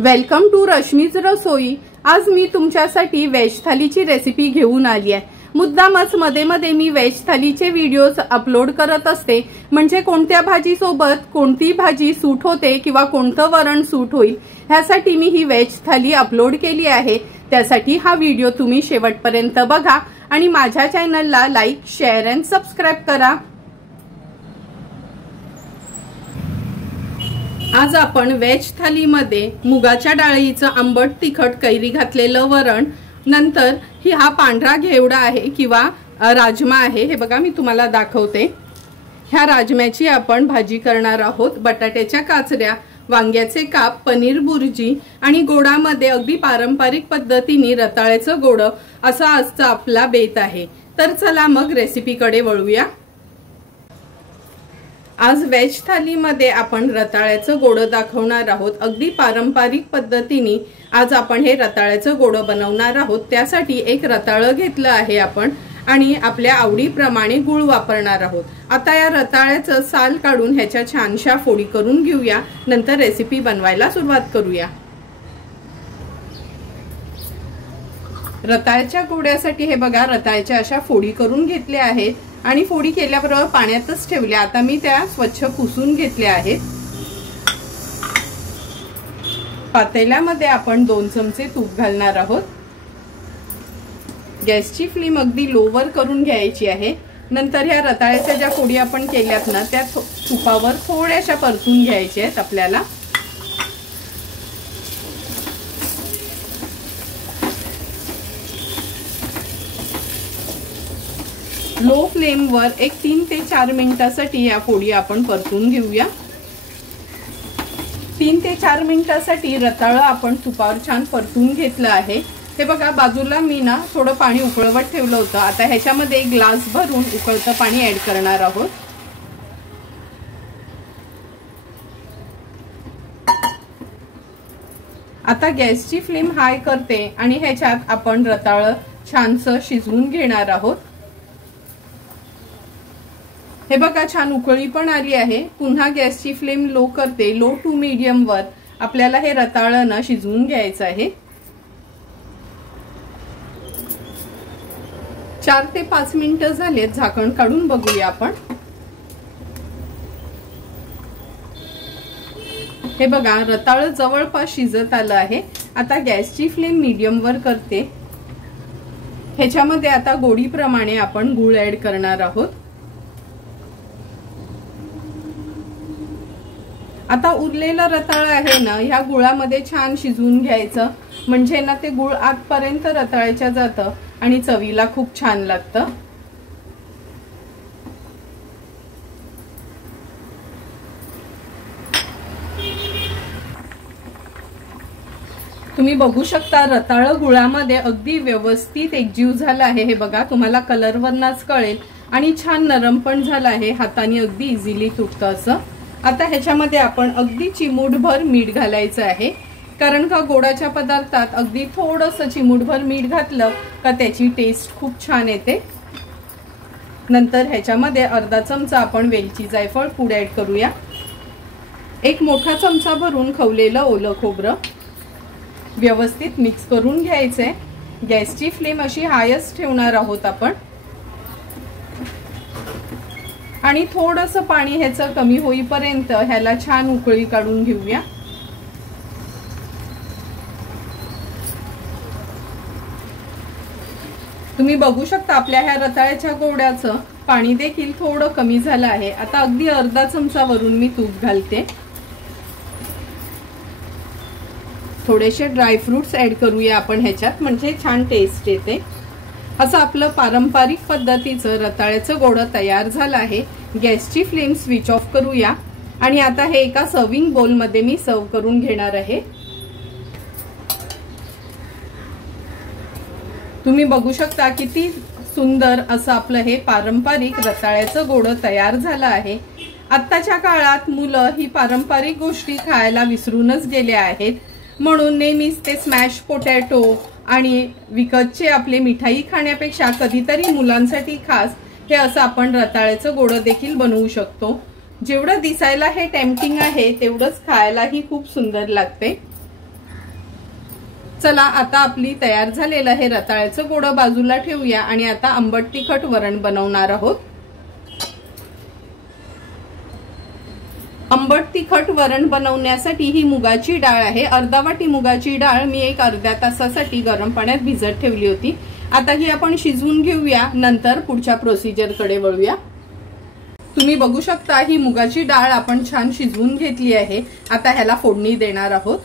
Welcome to Rashmi's रसोई। आज मी तुमच्यासाठी veg थालीची recipe घेऊन आली आहे। मुद्दामच मध्ये मध्ये मी व्हेज थालीचे व्हिडिओज अपलोड करत असते, म्हणजे कोणत्या भाजी सोबत कोणती भाजी सूट होते किंवा कोणतं वरण सूट होईल ह्यासाठी मी ही व्हेज थाली अपलोड केली आहे। त्यासाठी हा व्हिडिओ तुम्ही शेवटपर्यंत बघा आणि माझ्या चॅनलला लाईक, शेअर अँड सबस्क्राइब करा। आज आपण व्हेज थालीमध्ये मुगाच्या डाळीचं आंबट तिखट कैरी घातलेलं वरण, नंतर हा पांढरा घेवडा आहे किंवा राजमा आहे। हे बघा मी तुम्हाला दाखवते। ह्या राजम्याची आपण भाजी करणार आहोत। बटाट्याच्या काचऱ्या, वांग्याचे काप, पनीर बुर्जी आणि गोडामध्ये अगदी पारंपरिक पद्धतीने रताळ्याचं गोड असा आजचा आपला बेत आहे। तर चला मग रेसिपीकडे वळूया। आज व्हेज थालीमध्ये आपण रताळ्याचं गोड दाखवणार आहोत। अगदी पारंपरिक पद्धतीने आज आपण हे रताळ्याचं गोड बनवणार आहोत। त्यासाठी एक रताळं घेतलं आहे आपण आणि आपल्या आवडीप्रमाणे गूळ वापरणार आहोत। आता या रताळ्याचं साल काढून ह्याच्या छानशा फोडी करून घेऊया, नंतर रेसिपी बनवायला सुरुवात करूया। रताळ्याच्या गोड्यासाठी हे बघा रताळ्याच्या अशा फोडी करून घेतल्या आहेत आणि फोडी केल्याबरोबर पाण्यातच ठेवल्या। आता मी त्या स्वच्छ पुसून घेतल्या आहेत। पातेल्यामध्ये आपण 2 चमचे तूप घालणार आहोत। गॅसची फ्लेम अगदी लोवर करून घ्यायची आहे। नंतर ह्या रताळ्याच्या ज्या फोडी आपण केल्यात ना त्या तुपावर थोड्याशा परतून घ्यायच्या आहेत आपल्याला। लो फ्लेम वर 3 ते 4 मिनिटांसाठी या फोडी आपण परतून घेऊया। 3 ते 4 मिनिटांसाठी रताळं आपण तुपावर छान परतून घेतलं आहे। हे बघा बाजूला मी ना थोडं पाणी उकळवत ठेवलं होतं। आता ह्याच्यामध्ये 1 ग्लास भरून उकळतं पाणी ऍड करणार आहोत। आता गॅसची फ्लेम हाय करते आणि ह्याच्यात आपण रताळं छानसं शिजवून घेणार आहोत। हे बघा छान उकळी पण आली आहे। पुन्हा गॅसची फ्लेम लो करते। लो टू मीडियम वर आपल्याला हे रताळं ना शिजवून घ्यायचं आहे। 4 ते 5 मिनिटं झालेत। झाकण काढून बघूया आपण। हे बघा रताळं जवळपास शिजत आलं आहे। आता गॅसची फ्लेम मीडियम वर करते। ह्याच्यामध्ये आता गोडीप्रमाणे आपण गूळ ऍड करणार आहोत। आता उरलेलं रताळं आहे ना ह्या गुळामध्ये छान शिजवून घ्यायचं, म्हणजे ना ते गुळ आतपर्यंत रताळ्याच्या जातं आणि चवीला खूप छान लागतं। तुम्ही बघू शकता रताळं गुळामध्ये अगदी व्यवस्थित एकजीव झालं आहे। हे बघा तुम्हाला कलर वरनाच कळेल आणि छान नरम पण झालं आहे। हाताने अगदी इझिली तुटतं असं। आता ह्याच्यामध्ये आपण अगदी चिमूटभर मीठ घालायचं आहे, कारण का गोडाच्या पदार्थात अगदी थोडंसं चिमूटभर मीठ घातलं का त्याची टेस्ट खूप छान येते। नंतर ह्याच्यामध्ये अर्धा चमचा आपण वेलची जायफळ पूड ऍड करूया। 1 मोठा चमचा भरून खवलेलं ओलं खोबरं व्यवस्थित मिक्स करून घ्यायचंय। गॅसची फ्लेम अशी हायच ठेवणार आहोत आपण आणि थोडंसं पाणी ह्याचं कमी होईपर्यंत ह्याला छान उकळी काढून घेऊया। तुम्ही बघू शकता आपल्या ह्या रताळ्याच्या गोड्याचं पाणी देखील थोडं कमी झालं आहे। आता अगदी अर्धा चमचा वरून मी तूप घालते। थोडेसे ड्रायफ्रुट्स ऍड करूया आपण ह्याच्यात, म्हणजे छान टेस्ट येते। असं आपलं पारंपरिक पद्धतीचं रताळ्याचं गोड तयार झालं आहे। गॅसची फ्लेम स्विच ऑफ करूया आणि आता हे एका सर्विंग बोल मध्ये मी सर्व करून घेणार आहे। तुम्ही बघू शकता किती सुंदर असं आपलं हे पारंपरिक रताळ्याचं गोड तयार झालं आहे। आत्ताच्या काळात मुलं ही पारंपरिक गोष्टी खायला विसरूनच गेले आहेत, म्हणून नेहमीच ते स्मॅश पोटॅटो आणि विकतचे आपले मिठाई खाण्यापेक्षा कधीतरी मुलांसाठी खास हे असं आपण रताळ्याचं गोड देखील बनवू शकतो। जेवढं दिसायला हे टेम्पटिंग आहे तेवढंच खायलाही खूप सुंदर लागते। चला आता आपली तयार झालेलं हे रताळ्याचं गोडं बाजूला ठेवूया आणि आता आंबट तिखट वरण बनवणार आहोत। आंबट तिखट वरण बनवण्यासाठी ही मुगाची डाळ आहे। अर्धा वाटी मुगाची डाळ मी एक अर्ध्या तासासाठी गरम पाण्यात भिजत ठेवली होती। आता ही आपण शिजवून घेऊया, नंतर पुढच्या प्रोसिजर कडे वळूया। तुम्ही बघू शकता ही मुगाची डाळ आपण छान शिजवून घेतली आहे। आता ह्याला फोडणी देणार आहोत।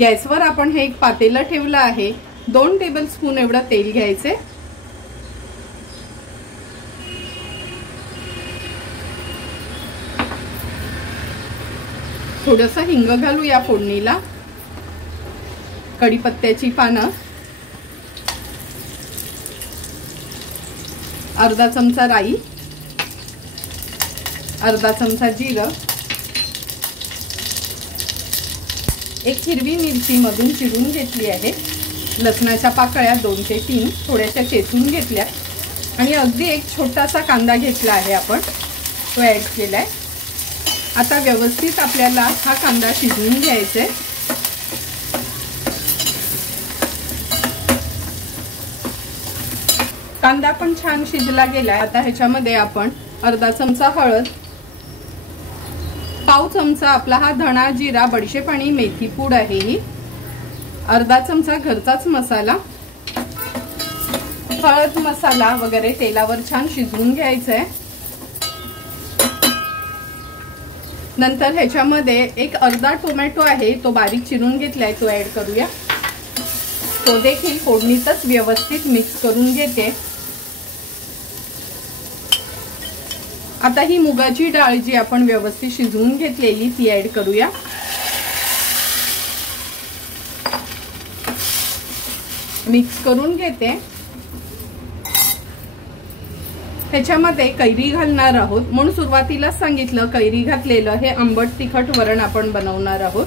गॅसवर आपण हे एक पातेलं ठेवलं आहे। 2 टेबलस्पून एवढं तेल घ्यायचे। थोडंसं हिंग घालूया फोडणीला, कढीपत्त्याची पानं, अर्धा चमचा राई, अर्धा चमचा जिरं, एक हिरवी मिरची मधून चिरून घेतली आहे, लसणाच्या पाकळ्या 2 ते 3 थोड्याशा चेचून घेतल्या आणि अगदी एक छोटासा कांदा घेतला आहे, आपण तो ऍड केलाय। आता व्यवस्थित आपल्याला हा कांदा शिजवून घ्यायचा आहे। कांदा पण छान शिजला गेलाय। आता ह्याच्यामध्ये आपण अर्धा चमचा हळद, पाव चमचा आपला हा धणा, जिरा, बडीशेप आणि मेथी पूड आहे ही, अर्धा चमचा घरचाच मसाला, हळद मसाला वगैरे तेलावर छान शिजवून घ्यायचं आहे। नंतर ह्याच्यामध्ये एक अर्धा टोमॅटो आहे, तो बारीक चिरून घेतलाय, तो ऍड करूया। तो देखील फोडणीतच व्यवस्थित मिक्स करून घेते। आता ही मुगाची डाळ जी आपण व्यवस्थित शिजवून घेतलेली ती ऍड करूया। मिक्स करून घेते। ह्याच्यामध्ये कैरी घालणार आहोत, म्हणून सुरुवातीला सांगितलं कैरी घातलेलं हे आंबट तिखट वरण आपण बनवणार आहोत।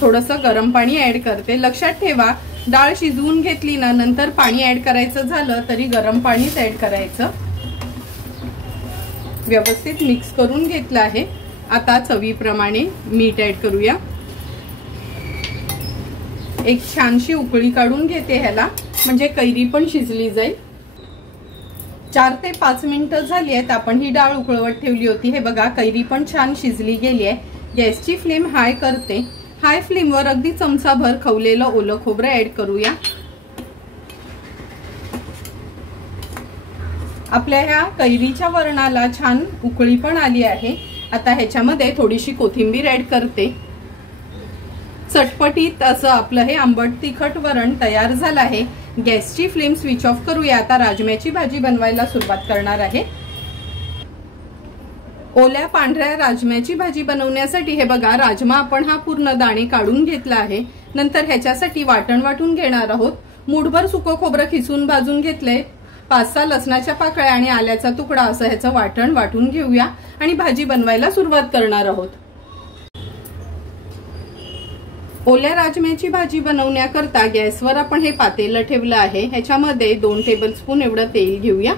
थोडंसं गरम पाणी ऍड करते। लक्षात ठेवा, डाळ शिजवून घेतली ना, नंतर पाणी ऍड करायचं झालं तरी गरम पाणीच ऍड करायचं। व्यवस्थित मिक्स करून घेतलं आहे। आता चवीप्रमाणे मीठ ऍड करूया। एक छानशी उकळी काढून घेते ह्याला, म्हणजे कैरी पण शिजली जाईल। 4 ते 5 मिनिटं झाली आहेत, आपण ही डाळ उकळवत ठेवली होती। हे बघा, कैरी पण छान शिजली गेली आहे। गॅसची फ्लेम हाय करते। हाय फ्लेमवर अगदी चमचाभर खवलेलं ओलं खोबरं ऍड करूया। आपल्या ह्या कैरीच्या वरणाला छान उकळी पण आली आहे। आता ह्याच्यामध्ये थोडीशी कोथिंबीर ऍड करते। चटपटीत असं आपलं हे आंबट तिखट वरण तयार झालं आहे। गॅसची फ्लेम स्विच ऑफ करूया। आता राजम्याची भाजी बनवायला सुरुवात करणार आहे। ओल्या पांढऱ्या राजम्याची भाजी बनवण्यासाठी हे बघा, राजमा आपण हा पूर्ण दाणे काढून घेतला आहे। नंतर ह्याच्यासाठी वाटण वाटून घेणार आहोत। मूठभर सुकं खोबरं खिसून भाजून घेतलंय, 5-6 लसणाच्या पाकळ्या आणि आल्याचा तुकडा असं ह्याचं वाटण वाटून घेऊया आणि भाजी बनवायला सुरुवात करणार आहोत। ओल्या राजम्याची भाजी बनवण्याकरता गॅसवर आपण हे पातेलं ठेवलं आहे। ह्याच्यामध्ये 2 टेबलस्पून एवढं तेल घेऊया।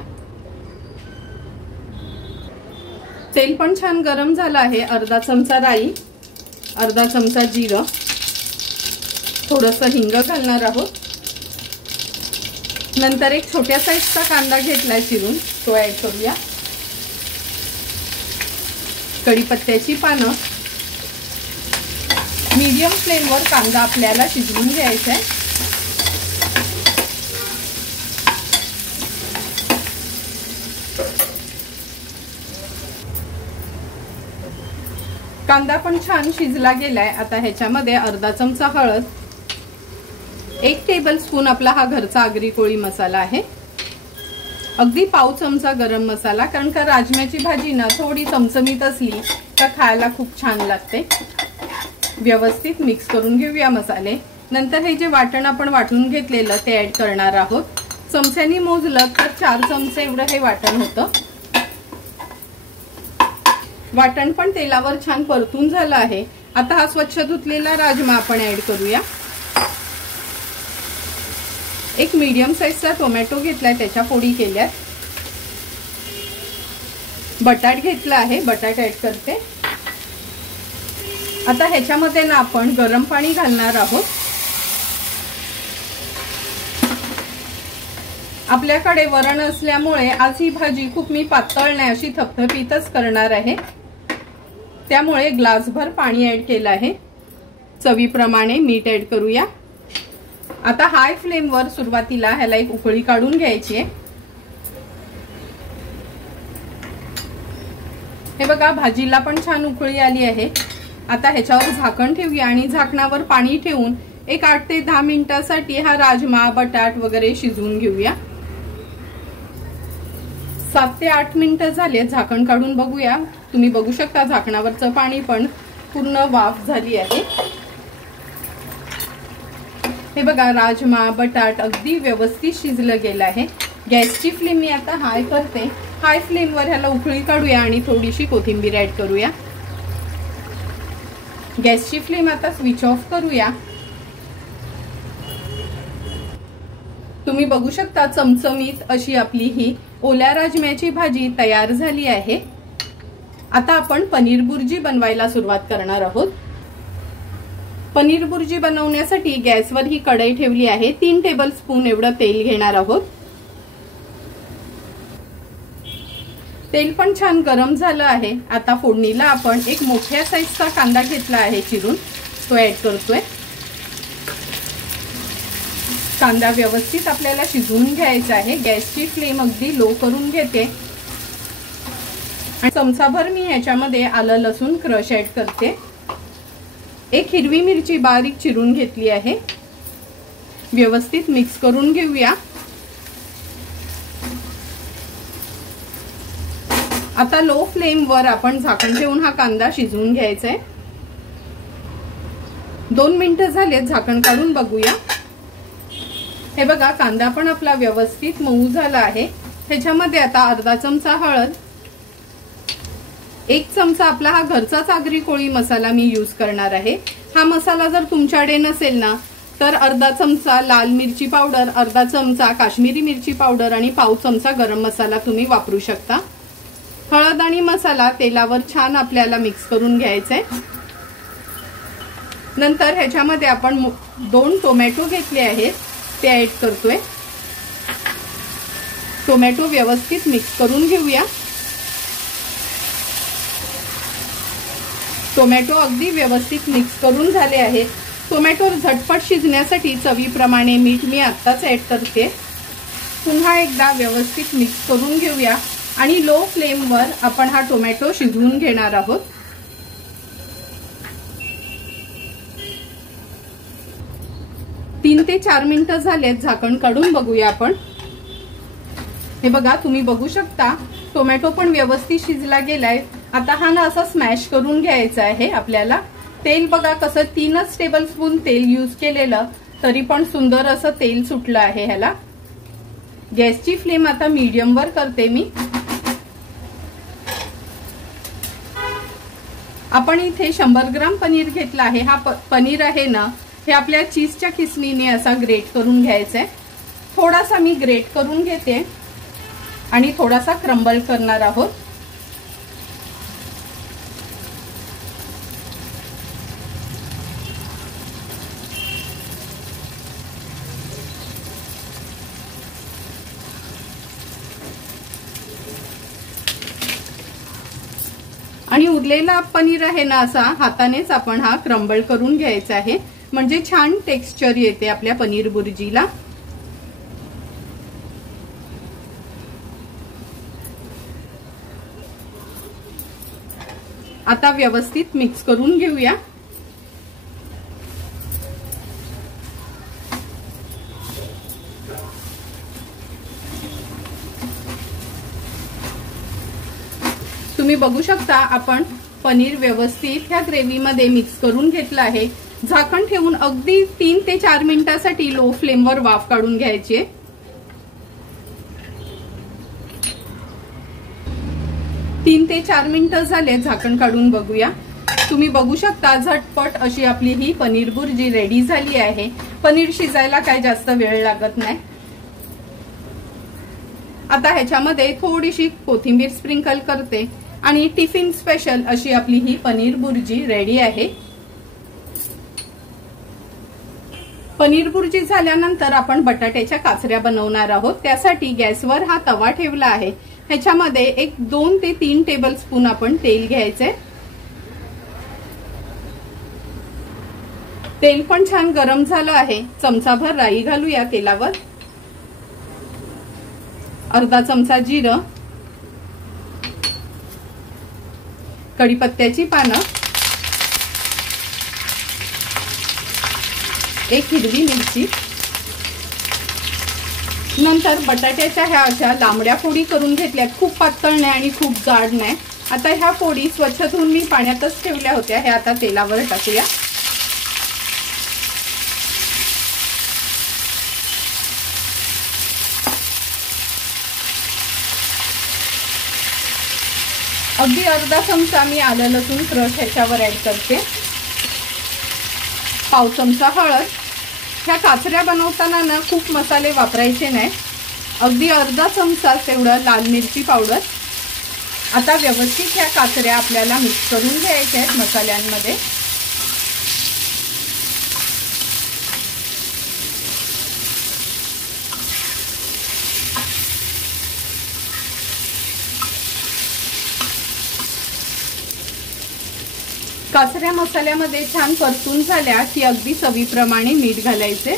तेल पण छान गरम झालं आहे। अर्धा चमचा राई, अर्धा चमचा जिरं, थोडंसं हिंग घालणार आहोत। नंतर एक छोट्या साईजचा कांदा घेतलाय चिरून, तो ऍड करूया। कढीपत्त्याची पानं, मीडियम फ्लेमवर कांदा आपल्याला शिजवून घ्यायचा आहे। कांदा पण छान शिजला गेलाय। आता ह्याच्यामध्ये अर्धा चमचा हळद, 1 टेबलस्पून आपला हा घरचा आगरी कोळी मसाला आहे, अगदी पाव चमचा गरम मसाला, कारण का राजम्याची भाजी ना थोडी चमचमीत असली तर खायला खूप छान लागते। व्यवस्थित मिक्स करून घेऊया मसाले। नंतर हे जे वाटण आपण वाटून घेतलेलं ते ऍड करणार आहोत। चमच्यानी मोजलं तर 4 चमचे एवढं हे वाटण होतं। वाटण पण तेलावर छान परतून झालं आहे। आता हा स्वच्छ धुतलेला राजमा आपण ऍड करूया। एक मीडियम साईजचा टोमॅटो घेतलाय, त्याच्या फोडी केल्यात। बटाट घेतला आहे, बटाट ऍड करते। आता ह्याच्यामध्ये ना आपण गरम पाणी घालणार आहोत। आपल्याकडे वरण असल्यामुळे आज ही भाजी खूप मी पातळ नाही अशी थपथपीतच करणार आहे, त्यामुळे ग्लासभर पाणी ऍड केलं आहे। चवीप्रमाणे मीठ ऍड करूया। आता हाय फ्लेमवर सुरुवातीला ह्याला एक उकळी काढून घ्यायची आहे। हे बघा भाजीला पण छान उकळी आली आहे। आता ह्याच्यावर झाकण ठेवूया आणि झाकणावर पाणी ठेवून एक 8 ते 10 मिनिटांसाठी हा राजमा बटाट वगैरे शिजवून घेऊया। 7 ते 8 मिनिटं झाले, झाकण काढून बघूया। तुम्ही बघू शकता झाकणावरचं पाणी पण पूर्ण वाफ झाली आहे। हे बघा राजमा बटाट अगदी व्यवस्थित शिजलं गेलं आहे। गॅसची फ्लेम मी आता हाय करते। हाय फ्लेमवर ह्याला उकळी काढूया आणि थोडीशी कोथिंबीर ऍड करूया। गॅसची फ्लेम आता स्विच ऑफ करूया। तुम्ही बघू शकता चमचमीत अशी आपली ही ओल्या राजम्याची भाजी तयार झाली आहे। आता आपण पनीर बुर्जी बनवायला सुरुवात करणार आहोत। पनीर बुर्जी बनवण्यासाठी गॅसवर ही कढई ठेवली आहे। 3 टेबलस्पून एवढं तेल घेणार आहोत। तेल पण छान गरम झालं आहे। आता फोडणीला आपण एक मोठ्या साईजचा कांदा घेतला आहे चिरून, तो ऍड करतोय। कांदा व्यवस्थित आपल्याला शिजवून घ्यायचा आहे। गॅसची फ्लेम अगदी लो करून घेते आणि चमचाभर मी ह्याच्यामध्ये आलं लसूण क्रश ऍड करते। एक हिरवी मिरची बारीक चिरून घेतली आहे। व्यवस्थित मिक्स करून घेऊया। आता लो फ्लेम वर आपण झाकण ठेवून हा कांदा शिजवून घ्यायचा आहे। 2 मिनिटं झाले, झाकण काढून बघूया। हे बघा कांदा पण आपला व्यवस्थित मऊ झाला आहे। ह्याच्यामध्ये आता अर्धा चमचा हळद, 1 चमचा आपला हा घरचाच आगरी कोळी मसाला मी यूज करणार आहे। हा मसाला जर तुमच्याकडे नसेल ना तर अर्धा चमचा लाल मिरची पावडर, अर्धा चमचा काश्मीरी मिरची पावडर आणि पाव चमचा गरम मसाला तुम्ही वापरू शकता। हळद आणि मसाला तेलावर छान आपल्याला मिक्स करून घ्यायचा आहे। नंतर ह्याच्यामध्ये आपण 2 टोमॅटो घेतले आहेत, ते ऍड करतोय। टोमॅटो व्यवस्थित मिक्स करून घेऊया। टोमॅटो अगदी व्यवस्थित मिक्स करून झाले आहेत। टोमॅटो झटपट शिजण्यासाठी चवीप्रमाणे मीठ मी आत्ताच ऍड करते। पुन्हा एकदा व्यवस्थित मिक्स करून घेऊया आणि लो फ्लेमवर आपण हा टोमॅटो शिजवून घेणार आहोत। तीन ते 4 मिनिटं झालेत, झाकण काढून बघूया आपण। हे बघा तुम्ही बघू शकता टोमॅटो पण व्यवस्थित शिजला गेलाय। आता हा ना असा स्मॅश करून घ्यायचा आहे आपल्याला। तेल बघा कसं 3च टेबलस्पून तेल यूज केलेलं तरी पण सुंदर असं तेल सुटलं आहे ह्याला। गॅसची फ्लेम आता मीडियम वर करते मी। आपण इथे 100 ग्राम पनीर घेतला आहे। हा पनीर आहे ना हे आपल्या चीजच्या खिसणीने असा ग्रेट करून घ्यायचा आहे। थोडासा मी ग्रेट करून घेते आणि थोडासा क्रम्बल करणार आहोत। आणि उरलेला पनीर आहे ना असा हातानेच आपण हा क्रम्बल करून घ्यायचा आहे, म्हणजे छान टेक्स्चर येते आपल्या पनीर बुर्जीला। आता व्यवस्थित मिक्स करून घेऊया। तुम्ही बघू शकता आपण पनीर व्यवस्थित ह्या ग्रेव्ही मध्ये मिक्स करून घेतलं आहे। झाकण ठेवून अगदी 3 ते 4 मिनिटांसाठी लो फ्लेमवर वाफ काढून घ्यायची आहे। 3 ते 4 मिनिटं झाले, झाकण काढून बघूया। तुम्ही बघू शकता झटपट अशी आपली ही पनीर बुर्जी रेडी झाली आहे। पनीर शिजायला काही जास्त वेळ लागत नाही। आता ह्याच्यामध्ये थोडीशी कोथिंबीर स्प्रिंकल करते आणि टिफिन स्पेशल अशी आपली ही पनीर बुर्जी रेडी आहे। पनीर भुर्जी झाल्यानंतर आपण बटाट्याच्या काचऱ्या बनवणार आहोत। त्यासाठी गॅसवर हा तवा ठेवला आहे। ह्याच्यामध्ये एक 2 ते 3 टेबलस्पून आपण तेल घ्यायचे। तेल पण छान गरम झालं आहे। चमचाभर राई घालूया तेलावर, अर्धा चमचा जिरं, कढीपत्त्याची पानं, एक हिरवी मिरची, नंतर बटाट्याच्या ह्या अशा लांबड्या फोडी करून घेतल्यात, खूप पातळ नाही आणि खूप जाड नाही। आता ह्या फोडी स्वच्छ धुवून मी पाण्यातच ठेवल्या होत्या, हे आता तेलावर टाकूया। अगदी अर्धा चमचा मी आलं लसूण क्रश ह्याच्यावर ऍड करते, पाव चमचा हळद। ह्या काचऱ्या बनवताना ना खूप मसाले वापरायचे नाही, अगदी अर्धा चमचा तेवढं लाल मिरची पावडर। आता व्यवस्थित ह्या काचऱ्या आपल्याला मिक्स करून घ्यायच्या आहेत मसाल्यांमध्ये। काचऱ्या मसाल्यामध्ये छान परतून झाल्या की अगदी चवीप्रमाणे मीठ घालायचे।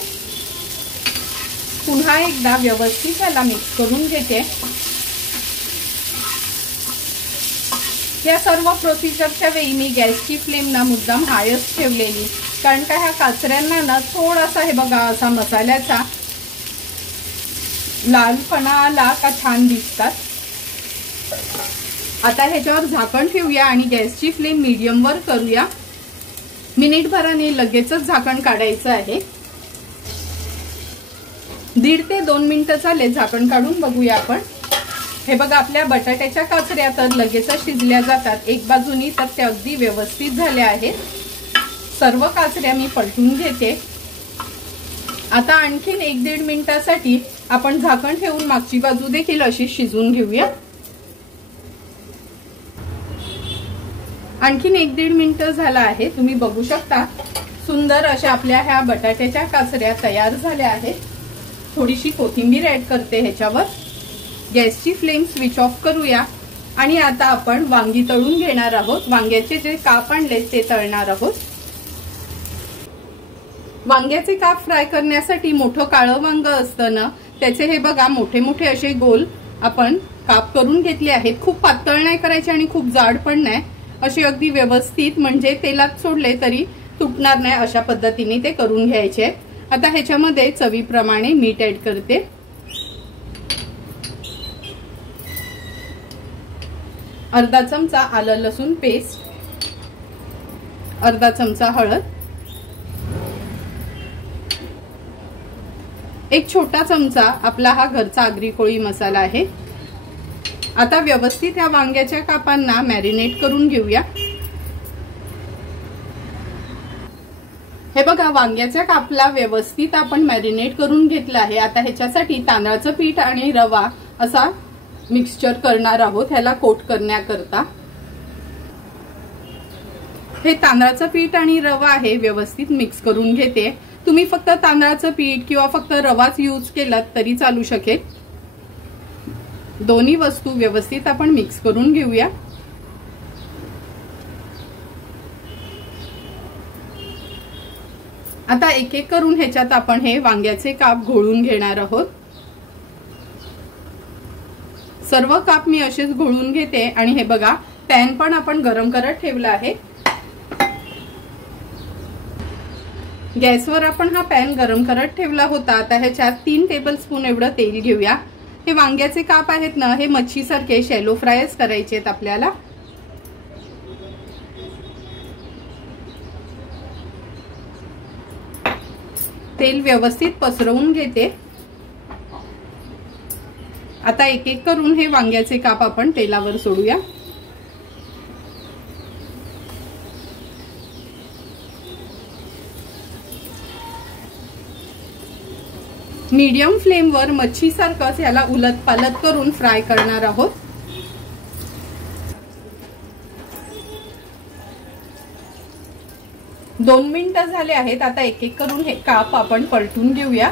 पुन्हा एकदा व्यवस्थित त्याला मिक्स करून घेते। या सर्व प्रोसिजरच्या वेळी मी गॅसची फ्लेम ना मुद्दाम हायच ठेवलेली, कारण का ह्या काचऱ्यांना ना थोडासा हे बघा असा मसाल्याचा लालपणा आला का छान दिसतात। आता ह्याच्यावर झाकण ठेवूया आणि गॅसची फ्लेम मीडियम वर करूया। मिनिटभराने लगेचच झाकण काढायचं आहे। 1.5 ते 2 मिनिटं झाले, झाकण काढून बघूया आपण। हे बघा आपल्या बटाट्याच्या काचऱ्या तर लगेचच शिजल्या जातात, एक बाजूनी तर त्या अगदी व्यवस्थित झाल्या आहेत। सर्व काचऱ्या मी पलटून घेते। आता आणखीन 1-1.5 मिनिटासाठी आपण झाकण ठेवून मागची बाजू देखील अशी शिजवून घेऊया। आणखीन 1-1.5 मिनिटं झाला आहे, तुम्ही बघू शकता सुंदर अशा आपल्या ह्या बटाट्याच्या काचऱ्या तयार झाल्या आहेत। थोडीशी कोथिंबीर ऍड करते ह्याच्यावर। गॅसची फ्लेम स्विच ऑफ करूया आणि आता आपण वांगी तळून घेणार आहोत। वांग्याचे जे काप आणले ते तळणार आहोत। वांग्याचे काप फ्राय करण्यासाठी मोठं काळं वांग असतं ना, त्याचे हे बघा मोठे मोठे असे गोल आपण काप करून घेतले आहेत। खूप पातळ नाही करायचे आणि खूप जाड पण नाही, असे अगदी व्यवस्थित म्हणजे तेलात सोडले तरी तुटणार नाही अशा पद्धतीने ते करून घ्यायचे। आता ह्याच्यामध्ये चवीप्रमाणे मीठ ऍड करते, अर्धा चमचा आलं लसूण पेस्ट, अर्धा चमचा हळद, एक छोटा चमचा आपला हा घरचा आगरी कोळी मसाला आहे। आता व्यवस्थित या वांग्याच्या कापांना मॅरिनेट करून घेऊया। हे बघा वांग्याच्या कापला व्यवस्थित आपण मॅरिनेट करून घेतला आहे। आता ह्याच्यासाठी तांदळाचं पीठ आणि रवा असा मिक्सचर करणार आहोत ह्याला कोट करण्याकरता। हे तांदळाचं पीठ आणि रवा आहे व्यवस्थित मिक्स करून घेते। तुम्ही फक्त तांदळाचं पीठ किंवा फक्त रवाच यूज केलात तरी चालू शकेल। दोन्ही वस्तू व्यवस्थित आपण मिक्स करून घेऊया। आता एक एक करून ह्याच्यात आपण हे वांग्याचे काप घोळून घेणार आहोत। सर्व काप मी असेच घोळून घेते आणि हे बघा पॅन पण आपण गरम करत ठेवला आहे। गॅसवर आपण हा पॅन गरम करत ठेवला होता। आता ह्याच्यात 3 टेबलस्पून एवढं तेल घेऊया। हे वांग्याचे काप आहेत ना, हे मच्छी सारखे शॅलो फ्रायच करायचे आहेत आपल्याला। तेल व्यवस्थित पसरवून घेते। आता एक एक करून हे वांग्याचे काप आपण तेलावर सोडूया। मीडियम फ्लेम वर मच्छी सारखंच याला उलट पालट करून फ्राय करणार आहोत। 2 मिनिटं झाले आहेत। आता एक एक करून हे काप आपण पलटून घेऊया।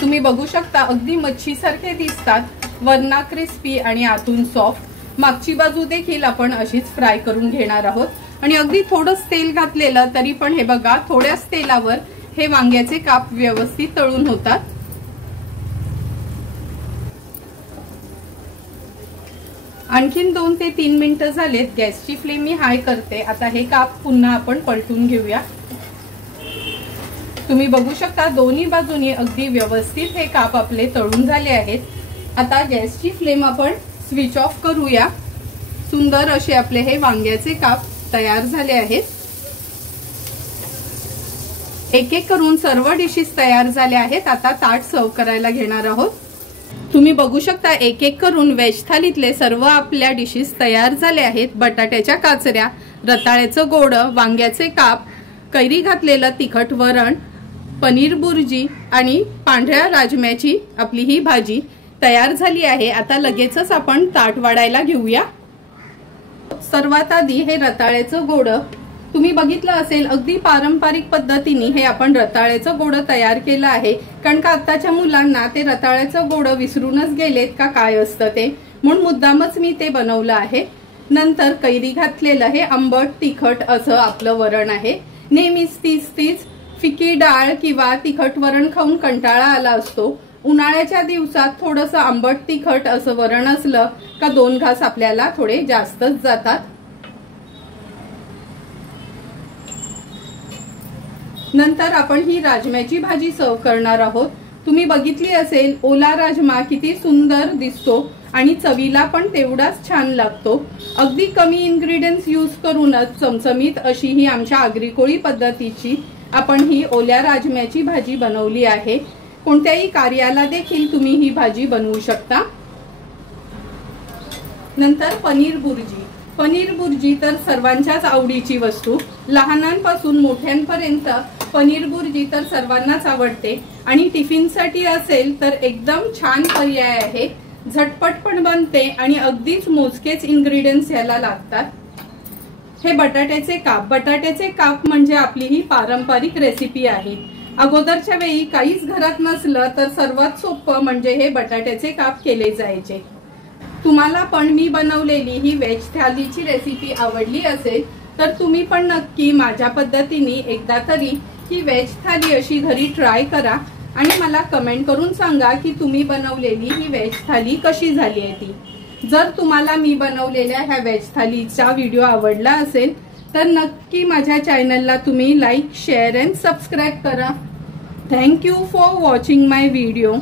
तुम्ही बघू शकता अगदी मच्छी सारखे दिसतात, वरना क्रिस्पी आणि आतून सॉफ्ट। मागची बाजू देखील आपण अशीच फ्राय करून घेणार आहोत आणि अगदी थोडंच तेल घातलेलं तरी पण हे बघा थोड्याच तेलावर हे वांग्याचे काप व्यवस्थित तळून होतात। आणखीन 2 ते 3 मिनिटं झालेत। गॅसची फ्लेम मी हाय करते। आता हे काप पुन्हा आपण पलटून घेऊया। तुम्ही बघू शकता दोन्ही बाजूनी अगदी व्यवस्थित हे काप आपले तळून झाले आहेत। आता गॅसची फ्लेम आपण स्विच ऑफ करूया। सुंदर असे आपले हे वांग्याचे काप तयार झाले आहेत। एक एक करून सर्व डिशेस तयार झाल्या आहेत। आता ताट सर्व करायला घेणार आहोत। तुम्ही बघू शकता एक एक करून व्हेज थालीतले सर्व आपल्या डिशेस तयार झाले आहेत। बटाट्याच्या काचऱ्या, रताळ्याचं गोडं, वांग्याचे काप, कैरी घातलेलं तिखट वरण, पनीर बुर्जी आणि पांढऱ्या राजम्याची आपली ही भाजी तयार झाली आहे। आता लगेचच आपण ताट वाढायला घेऊया। सर्वात आधी हे रताळ्याचं गोडं तुम्ही बघितलं असेल, अगदी पारंपरिक पद्धतीने हे आपण रताळ्याचं गोडं तयार केलं आहे। कारण का आताच्या मुलांना ते रताळ्याचं गोडं विसरूनच गेलेत का काय असतं ते, म्हणून मुद्दामच मी ते बनवलं आहे। नंतर कैरी घातलेलं हे आंबट तिखट असं आपलं वरण आहे। नेहमीच तीच फिकी डाळ किंवा तिखट वरण खाऊन कंटाळा आला असतो। उन्हाळ्याच्या दिवसात थोडंसं आंबट तिखट असं वरण असलं का 2 घास आपल्याला थोडे जास्तच जातात। नंतर आपण ही राजम्याची भाजी सर्व करणार आहोत। तुम्ही बघितली असेल ओला राजमा किती सुंदर दिसतो आणि चवीला पण तेवढाच छान लागतो। अगदी कमी इन्ग्रेडियंट्स यूज करूनच चमचमीत अशी ही आमच्या आगरी कोळी पद्धतीची आपण ही ओल्या राजम्याची भाजी बनवली आहे। कोणत्याही कार्याला देखील तुम्ही ही भाजी बनवू शकता। नंतर पनीर बुर्जी। पनीर बुर्जी तर सर्वांच्याच आवडीची वस्तू, लहानांपासून मोठ्यांपर्यंत पनीर बुर्जी तर सर्वांनाच आवडते आणि टिफिनसाठी असेल तर एकदम छान पर्याय आहे। झटपट पण बनते आणि अगदीच मोजकेच इन्ग्रेडियंट्स याला लागतात। हे बटाट्याचे काप। बटाट्याचे काप म्हणजे आपली ही पारंपरिक रेसिपी आहे। अगोदरच्या वेळी काहीच घरात नसलं तर सर्वात सोपं म्हणजे हे बटाट्याचे काप केले जायचे। तुम्हाला पण मी बनवलेली ही व्हेज थालीची रेसिपी आवडली असेल तर तुम्ही पण नक्की माझ्या पद्धतीने एकदा तरी ही व्हेज थाली अशी घरी ट्राय करा आणि मला कमेंट करून सांगा की तुम्ही बनवलेली ही व्हेज थाली कशी झाली आहे ती। जर तुम्हाला मी बनवलेल्या ह्या व्हेज थालीचा व्हिडिओ आवडला असेल तर नक्की माझ्या चॅनलला तुम्ही लाईक, शेअर अँड सबस्क्राईब करा। Thank you for watching my video.